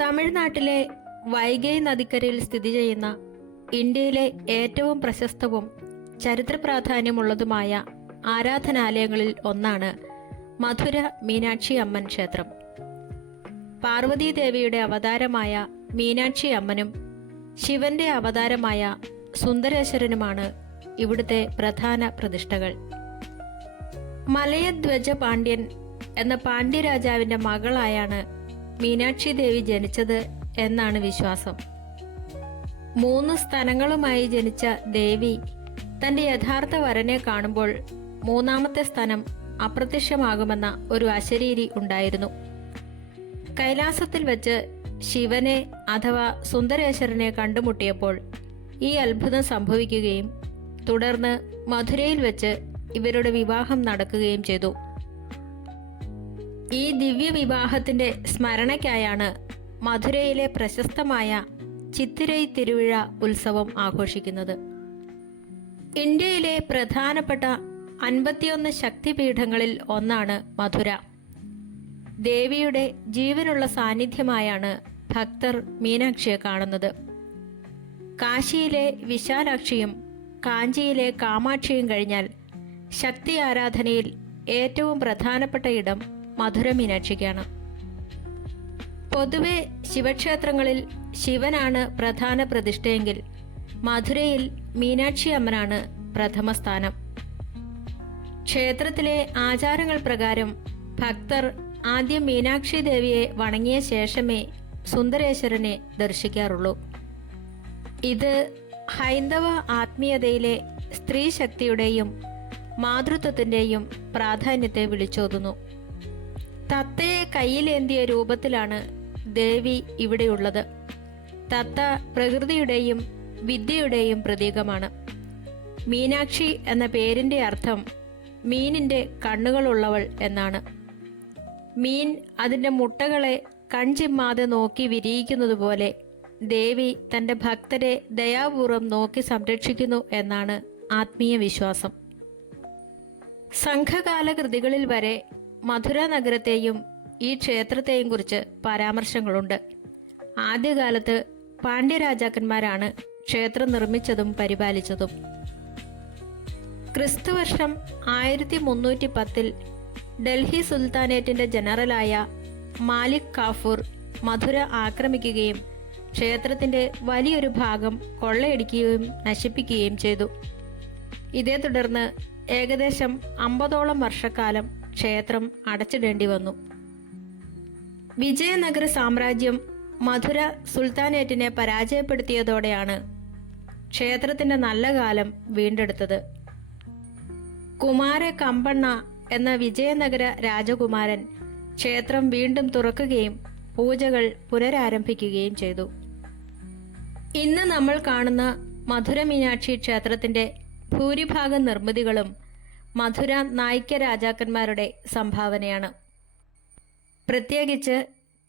തമിഴ്നാട്ടിലെ വൈഗൈ നദിക്കരയിൽ സ്ഥിതി ചെയ്യുന്ന ഇന്ത്യയിലെ ഏറ്റവും പ്രശസ്തവും ചരിത്ര പ്രാധാന്യമുള്ളതുമായ ആരാധനാലയങ്ങളിൽ ഒന്നാണ് മധുര മീനാക്ഷി അമ്മൻ ക്ഷേത്രം. പാർവതീദേവിയുടെ അവതാരമായ മീനാക്ഷി അമ്മനും ശിവന്റെ അവതാരമായ സുന്ദരേശ്വരനുമാണ് ഇവിടുത്തെ പ്രധാന പ്രതിഷ്ഠകൾ. മലയധ്വജ പാണ്ഡ്യൻ എന്ന പാണ്ഡ്യരാജാവിന്റെ മകളായാണ് മീനാക്ഷി ദേവി ജനിച്ചത് എന്നാണ് വിശ്വാസം. 3 സ്തനങ്ങളുമായി ജനിച്ച ദേവി തന്റെ യഥാർത്ഥ വരനെ കാണുമ്പോൾ 3ാമത്തെ സ്തനം അപ്രത്യക്ഷമാകുമെന്ന ഒരു അശരീരി ഉണ്ടായിരുന്നു. കൈലാസത്തിൽ വെച്ച് ശിവനെ അഥവാ സുന്ദരേശ്വരനെ കണ്ടുമുട്ടിയപ്പോൾ ഈ അത്ഭുതം സംഭവിക്കുകയും തുടർന്ന് മധുരയിൽ വെച്ച് ഇവരുടെ വിവാഹം നടക്കുകയും ചെയ്തു. ഈ ദിവ്യ വിവാഹത്തിന്റെ സ്മരണയ്ക്കായാണ് മധുരയിലെ പ്രശസ്തമായ ചിത്തിരൈ തിരുവിഴ ഉത്സവം ആഘോഷിക്കുന്നത്. ഇന്ത്യയിലെ പ്രധാനപ്പെട്ട 51 ശക്തിപീഠങ്ങളിൽ ഒന്നാണ് മധുര. ദേവിയുടെ ജീവനുള്ള സാന്നിധ്യമായാണ് ഭക്തർ മീനാക്ഷിയെ കാണുന്നത്. കാശിയിലെ വിശാലാക്ഷിയും കാഞ്ചിയിലെ കാമാക്ഷിയും കഴിഞ്ഞാൽ ശക്തി ആരാധനയിൽ ഏറ്റവും പ്രധാനപ്പെട്ട ഇടം മധുര മീനാക്ഷിക്കാണ്. പൊതുവെ ശിവക്ഷേത്രങ്ങളിൽ ശിവനാണ് പ്രധാന പ്രതിഷ്ഠയെങ്കിൽ മധുരയിൽ മീനാക്ഷി അമ്മനാണ് പ്രഥമ സ്ഥാനം. ക്ഷേത്രത്തിലെ ആചാരങ്ങൾ പ്രകാരം ഭക്തർ ആദ്യം മീനാക്ഷി ദേവിയെ വണങ്ങിയ ശേഷമേ സുന്ദരേശ്വരനെ ദർശിക്കാറുള്ളൂ. ഇത് ഹൈന്ദവ ആത്മീയതയിലെ സ്ത്രീ ശക്തിയുടെയും മാതൃത്വത്തിന്റെയും പ്രാധാന്യത്തെ വിളിച്ചോതുന്നു. തത്തയെ കയ്യിലേന്തിയ രൂപത്തിലാണ് ദേവി ഇവിടെയുള്ളത്. തത്ത പ്രകൃതിയുടെയും വിദ്യയുടെയും പ്രതീകമാണ്. മീനാക്ഷി എന്ന പേരിന്റെ അർത്ഥം മീനിന്റെ കണ്ണുകളുള്ളവൾ എന്നാണ്. മീൻ അതിന്റെ മുട്ടകളെ കൺചിമ്മാതെ നോക്കി വിരിയിക്കുന്നതുപോലെ ദേവി തന്റെ ഭക്തരെ ദയാപൂർവം നോക്കി സംരക്ഷിക്കുന്നു എന്നാണ് ആത്മീയ വിശ്വാസം. സംഘകാല കൃതികളിൽ വരെ മധുര നഗരത്തെയും ഈ ക്ഷേത്രത്തെയും കുറിച്ച് പരാമർശങ്ങളുണ്ട്. ആദ്യകാലത്ത് പാണ്ഡ്യരാജാക്കന്മാരാണ് ക്ഷേത്രം നിർമ്മിച്ചതും പരിപാലിച്ചതും. ക്രിസ്തുവർഷം 1310 ഡൽഹി സുൽത്താനേറ്റിന്റെ ജനറലായ മാലിക് കാഫൂർ മധുര ആക്രമിക്കുകയും ക്ഷേത്രത്തിന്റെ വലിയൊരു ഭാഗം കൊള്ളയടിക്കുകയും നശിപ്പിക്കുകയും ചെയ്തു. ഇതേ തുടർന്ന് ഏകദേശം 50ഓളം വർഷക്കാലം ക്ഷേത്രം അടച്ചിടേണ്ടി വന്നു. വിജയനഗര സാമ്രാജ്യം മധുര സുൽത്താനേറ്റിനെ പരാജയപ്പെടുത്തിയതോടെയാണ് ക്ഷേത്രത്തിന്റെ നല്ല കാലം വീണ്ടെടുത്തത്. കുമാര കമ്പണ്ണ എന്ന വിജയനഗര രാജകുമാരൻ ക്ഷേത്രം വീണ്ടും തുറക്കുകയും പൂജകൾ പുനരാരംഭിക്കുകയും ചെയ്തു. ഇന്ന് നമ്മൾ കാണുന്ന മധുര മീനാക്ഷി ക്ഷേത്രത്തിന്റെ ഭൂരിഭാഗം നിർമ്മിതികളും മധുര നായിക്യ രാജാക്കന്മാരുടെ സംഭാവനയാണ്. പ്രത്യേകിച്ച്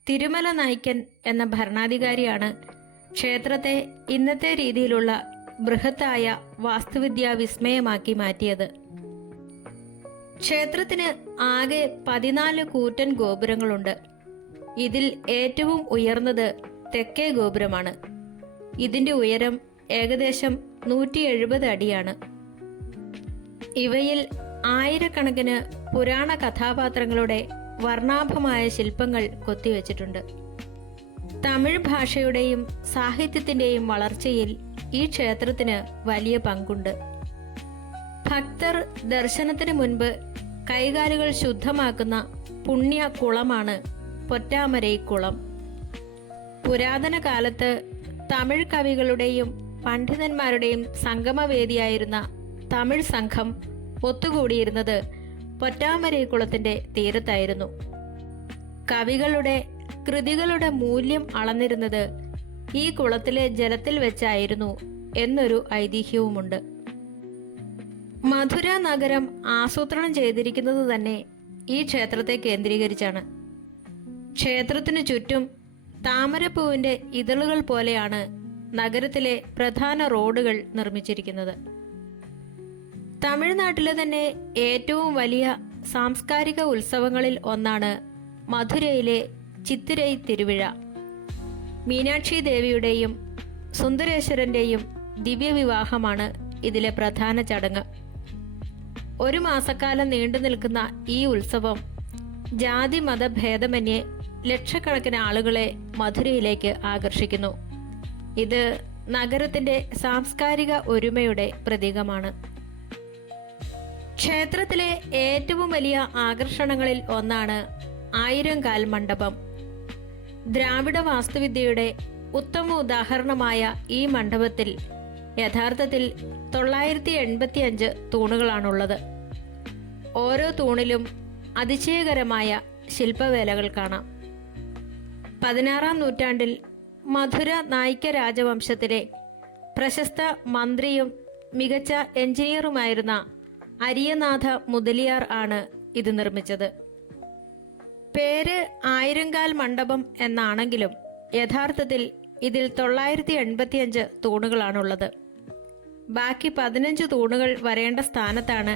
തിരുമല നായ്ക്കൻ എന്ന ഭരണാധികാരിയാണ് ക്ഷേത്രത്തെ ഇന്നത്തെ രീതിയിലുള്ള ബൃഹത്തായ വാസ്തുവിദ്യാ വിസ്മയമാക്കി മാറ്റിയത്. ക്ഷേത്രത്തിന് ആകെ 14 കൂറ്റൻ ഗോപുരങ്ങളുണ്ട്. ഇതിൽ ഏറ്റവും ഉയർന്നത് തെക്കേ ഗോപുരമാണ്. ഇതിന്റെ ഉയരം ഏകദേശം 170 അടിയാണ്. ഇവയിൽ ആയിരക്കണക്കിന് പുരാണ കഥാപാത്രങ്ങളുടെ വർണ്ണാഭമായ ശില്പങ്ങൾ കൊത്തിവെച്ചിട്ടുണ്ട്. തമിഴ് ഭാഷയുടെയും സാഹിത്യത്തിന്റെയും വളർച്ചയിൽ ഈ ക്ഷേത്രത്തിന് വലിയ പങ്കുണ്ട്. ഭക്തർ ദർശനത്തിന് മുൻപ് കൈകാലുകൾ ശുദ്ധമാക്കുന്ന പുണ്യ കുളമാണ് പൊറ്റാമരൈ കുളം. പുരാതന കാലത്ത് തമിഴ് കവികളുടെയും പണ്ഡിതന്മാരുടെയും സംഗമവേദിയായിരുന്ന തമിഴ് സംഘം ഒത്തുകൂടിയിരുന്നത് പൊറ്റാമരൈ കുളത്തിന്റെ തീരത്തായിരുന്നു. കവികളുടെ കൃതികളുടെ മൂല്യം അളന്നിരുന്നത് ഈ കുളത്തിലെ ജലത്തിൽ വെച്ചായിരുന്നു എന്നൊരു ഐതിഹ്യവുമുണ്ട്. മധുര നഗരം ആസൂത്രണം ചെയ്തിരിക്കുന്നത് തന്നെ ഈ ക്ഷേത്രത്തെ കേന്ദ്രീകരിച്ചാണ്. ക്ഷേത്രത്തിനു ചുറ്റും താമരപ്പൂവിന്റെ ഇതളുകൾ പോലെയാണ് നഗരത്തിലെ പ്രധാന റോഡുകൾ നിർമ്മിച്ചിരിക്കുന്നത്. തമിഴ്നാട്ടിലെ തന്നെ ഏറ്റവും വലിയ സാംസ്കാരിക ഉത്സവങ്ങളിൽ ഒന്നാണ് മധുരയിലെ ചിത്തിരൈ തിരുവിഴ. മീനാക്ഷി ദേവിയുടെയും സുന്ദരേശ്വരൻ്റെയും ദിവ്യവിവാഹമാണ് ഇതിലെ പ്രധാന ചടങ്ങ്. ഒരു മാസക്കാലം നീണ്ടു നിൽക്കുന്ന ഈ ഉത്സവം ജാതി മത ഭേദമന്യേ ലക്ഷക്കണക്കിന് ആളുകളെ മധുരയിലേക്ക് ആകർഷിക്കുന്നു. ഇത് നഗരത്തിന്റെ സാംസ്കാരിക ഒരുമയുടെ പ്രതീകമാണ്. ക്ഷേത്രത്തിലെ ഏറ്റവും വലിയ ആകർഷണങ്ങളിൽ ഒന്നാണ് 1000-കാൽ മണ്ഡപം. ദ്രാവിഡ വാസ്തുവിദ്യയുടെ ഉത്തമ ഉദാഹരണമായ ഈ മണ്ഡപത്തിൽ യഥാർത്ഥത്തിൽ 985 തൂണുകളാണുള്ളത്. ഓരോ തൂണിലും അതിശയകരമായ ശില്പവേലകൾ കാണാം. 16-ാം നൂറ്റാണ്ടിൽ മധുര നായിക്ക രാജവംശത്തിലെ പ്രശസ്ത മന്ത്രിയും മികച്ച എഞ്ചിനീയറുമായിരുന്ന അരിയനാഥ മുതലിയാർ ആണ് ഇത് നിർമ്മിച്ചത്. പേര് 1000-കാൽ മണ്ഡപം എന്നാണെങ്കിലും യഥാർത്ഥത്തിൽ ഇതിൽ 985 തൂണുകളാണുള്ളത്. ബാക്കി 15 തൂണുകൾ വരേണ്ട സ്ഥാനത്താണ്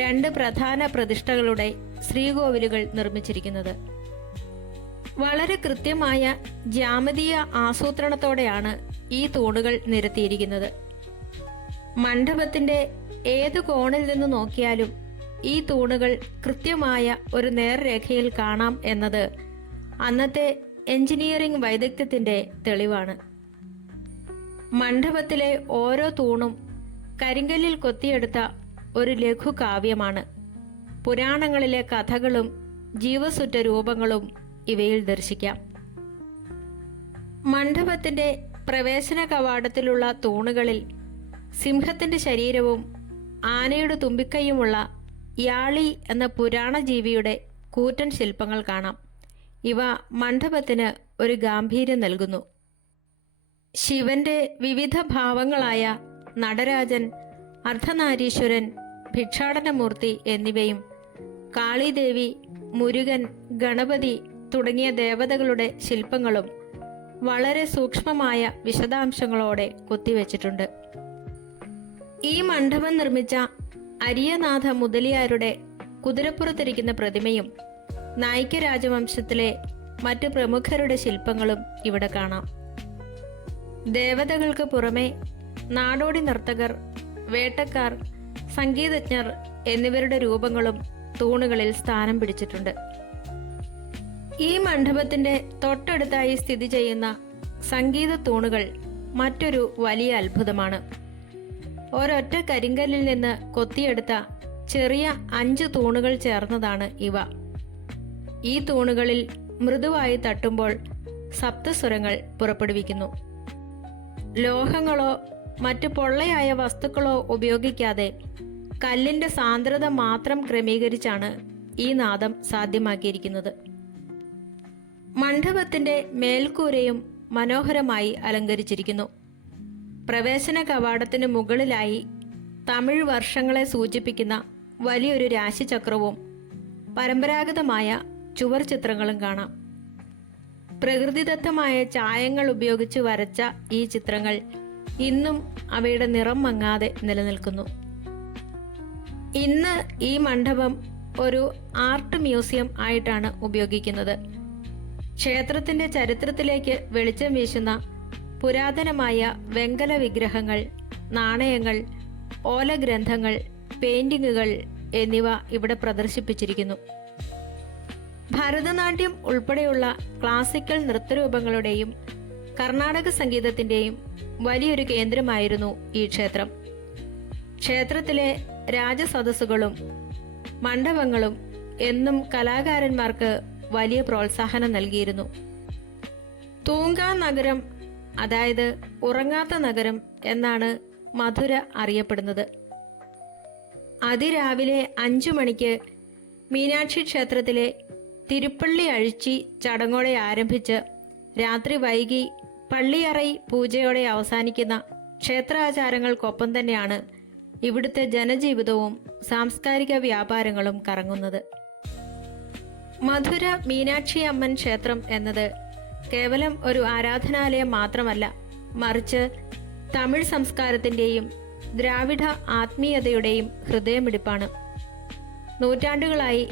2 പ്രധാന പ്രതിഷ്ഠകളുടെ ശ്രീകോവിലുകൾ നിർമ്മിച്ചിരിക്കുന്നത്. വളരെ കൃത്യമായ ജ്യാമിതീയ ആസൂത്രണത്തോടെയാണ് ഈ തൂണുകൾ നിരത്തിയിരിക്കുന്നത്. മണ്ഡപത്തിന്റെ ഏതു കോണിൽ നിന്ന് നോക്കിയാലും ഈ തൂണുകൾ കൃത്യമായ ഒരു നേർരേഖയിൽ കാണാം എന്നത് അന്നത്തെ എഞ്ചിനീയറിംഗ് വൈദഗ്ധ്യത്തിന്റെ തെളിവാണ്. മണ്ഡപത്തിലെ ഓരോ തൂണും കരിങ്കല്ലിൽ കൊത്തിയെടുത്ത ഒരു ലഘു കാവ്യമാണ്. പുരാണങ്ങളിലെ കഥകളും ജീവസുറ്റ രൂപങ്ങളും ഇവയിൽ ദർശിക്കാം. മണ്ഡപത്തിന്റെ പ്രവേശന കവാടത്തിലുള്ള തൂണുകളിൽ സിംഹത്തിന്റെ ശരീരവും ആനയുടെ തുമ്പിക്കൈയുമുള്ള യാളി എന്ന പുരാണ ജീവിയുടെ കൂറ്റൻ ശില്പങ്ങൾ കാണാം. ഇവ മണ്ഡപത്തിന് ഒരു ഗാംഭീര്യം നൽകുന്നു. ശിവന്റെ വിവിധ ഭാവങ്ങളായ നടരാജൻ, അർദ്ധനാരീശ്വരൻ, ഭിക്ഷാടനമൂർത്തി എന്നിവയും കാളിദേവി, മുരുകൻ, ഗണപതി തുടങ്ങിയ ദേവതകളുടെ ശില്പങ്ങളും വളരെ സൂക്ഷ്മമായ വിശദാംശങ്ങളോടെ കൊത്തിവെച്ചിട്ടുണ്ട്. ഈ മണ്ഡപം നിർമ്മിച്ച അരിയനാഥ മുതലിയാരുടെ കുതിരപ്പുറത്തിരിക്കുന്ന പ്രതിമയും നായിക്ക രാജവംശത്തിലെ മറ്റു പ്രമുഖരുടെ ശില്പങ്ങളും ഇവിടെ കാണാം. ദേവതകൾക്ക് പുറമെ നാടോടി നർത്തകർ, വേട്ടക്കാർ, സംഗീതജ്ഞർ എന്നിവരുടെ രൂപങ്ങളും തൂണുകളിൽ സ്ഥാനം പിടിച്ചിട്ടുണ്ട്. ഈ മണ്ഡപത്തിന്റെ തൊട്ടടുത്തായി സ്ഥിതി ചെയ്യുന്ന സംഗീത തൂണുകൾ മറ്റൊരു വലിയ അത്ഭുതമാണ്. ഒരൊറ്റ കരിങ്കല്ലിൽ നിന്ന് കൊത്തിയെടുത്ത ചെറിയ 5 തൂണുകൾ ചേർന്നതാണ് ഇവ. ഈ തൂണുകളിൽ മൃദുവായി തട്ടുമ്പോൾ സപ്തസ്വരങ്ങൾ പുറപ്പെടുവിക്കുന്നു. ലോഹങ്ങളോ മറ്റു പൊള്ളയായ വസ്തുക്കളോ ഉപയോഗിക്കാതെ കല്ലിന്റെ സാന്ദ്രത മാത്രം ക്രമീകരിച്ചാണ് ഈ നാദം സാധ്യമാക്കിയിരിക്കുന്നത്. മണ്ഡപത്തിന്റെ മേൽക്കൂരയും മനോഹരമായി അലങ്കരിച്ചിരിക്കുന്നു. പ്രവേശന കവാടത്തിന് മുകളിലായി തമിഴ് വർഷങ്ങളെ സൂചിപ്പിക്കുന്ന വലിയൊരു രാശിചക്രവും പരമ്പരാഗതമായ ചുവർ ചിത്രങ്ങളും കാണാം. പ്രകൃതിദത്തമായ ചായങ്ങൾ ഉപയോഗിച്ച് വരച്ച ഈ ചിത്രങ്ങൾ ഇന്നും അവയുടെ നിറം മങ്ങാതെ നിലനിൽക്കുന്നു. ഇന്ന് ഈ മണ്ഡപം ഒരു ആർട്ട് മ്യൂസിയം ആയിട്ടാണ് ഉപയോഗിക്കുന്നത്. ക്ഷേത്രത്തിന്റെ ചരിത്രത്തിലേക്ക് വെളിച്ചം വീശുന്ന പുരാതനമായ വെങ്കല വിഗ്രഹങ്ങൾ, നാണയങ്ങൾ, ഓലഗ്രന്ഥങ്ങൾ, പെയിന്റിങ്ങുകൾ എന്നിവ ഇവിടെ പ്രദർശിപ്പിച്ചിരിക്കുന്നു. ഭരതനാട്യം ഉൾപ്പെടെയുള്ള ക്ലാസിക്കൽ നൃത്തരൂപങ്ങളുടെയും കർണാടക സംഗീതത്തിന്റെയും വലിയൊരു കേന്ദ്രമായിരുന്നു ഈ ക്ഷേത്രം. ക്ഷേത്രത്തിലെ രാജസദസ്സുകളും മണ്ഡപങ്ങളും എന്നും കലാകാരന്മാർക്ക് വലിയ പ്രോത്സാഹനം നൽകിയിരുന്നു. തൂങ്കാ നഗരം, അതായത് ഉറങ്ങാത്ത നഗരം എന്നാണ് മധുര അറിയപ്പെടുന്നത്. അതിരാവിലെ 5 മണിക്ക് മീനാക്ഷി ക്ഷേത്രത്തിലെ തിരുപ്പള്ളി അഴിച്ചി ചടങ്ങോടെ ആരംഭിച്ച് രാത്രി വൈകി പള്ളിയറൈ പൂജയോടെ അവസാനിക്കുന്ന ക്ഷേത്രാചാരങ്ങൾക്കൊപ്പം തന്നെയാണ് ഇവിടുത്തെ ജനജീവിതവും സാംസ്കാരിക വ്യാപാരങ്ങളും കറങ്ങുന്നത്. മധുര മീനാക്ഷി അമ്മൻ ക്ഷേത്രം എന്നത് കേവലം ഒരു ആരാധനാലയം മാത്രമല്ല, മറിച്ച് തമിഴ് സംസ്കാരത്തിൻ്റെയും ദ്രാവിഡ ആത്മീയതയുടെയും ഹൃദയമിടിപ്പാണ്. നൂറ്റാണ്ടുകളായി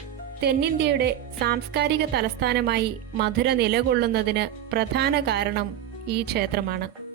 തെന്നിന്ത്യയുടെ സാംസ്കാരിക തലസ്ഥാനമായി മധുര നിലകൊള്ളുന്നതിന് പ്രധാന കാരണം ഈ ക്ഷേത്രമാണ്.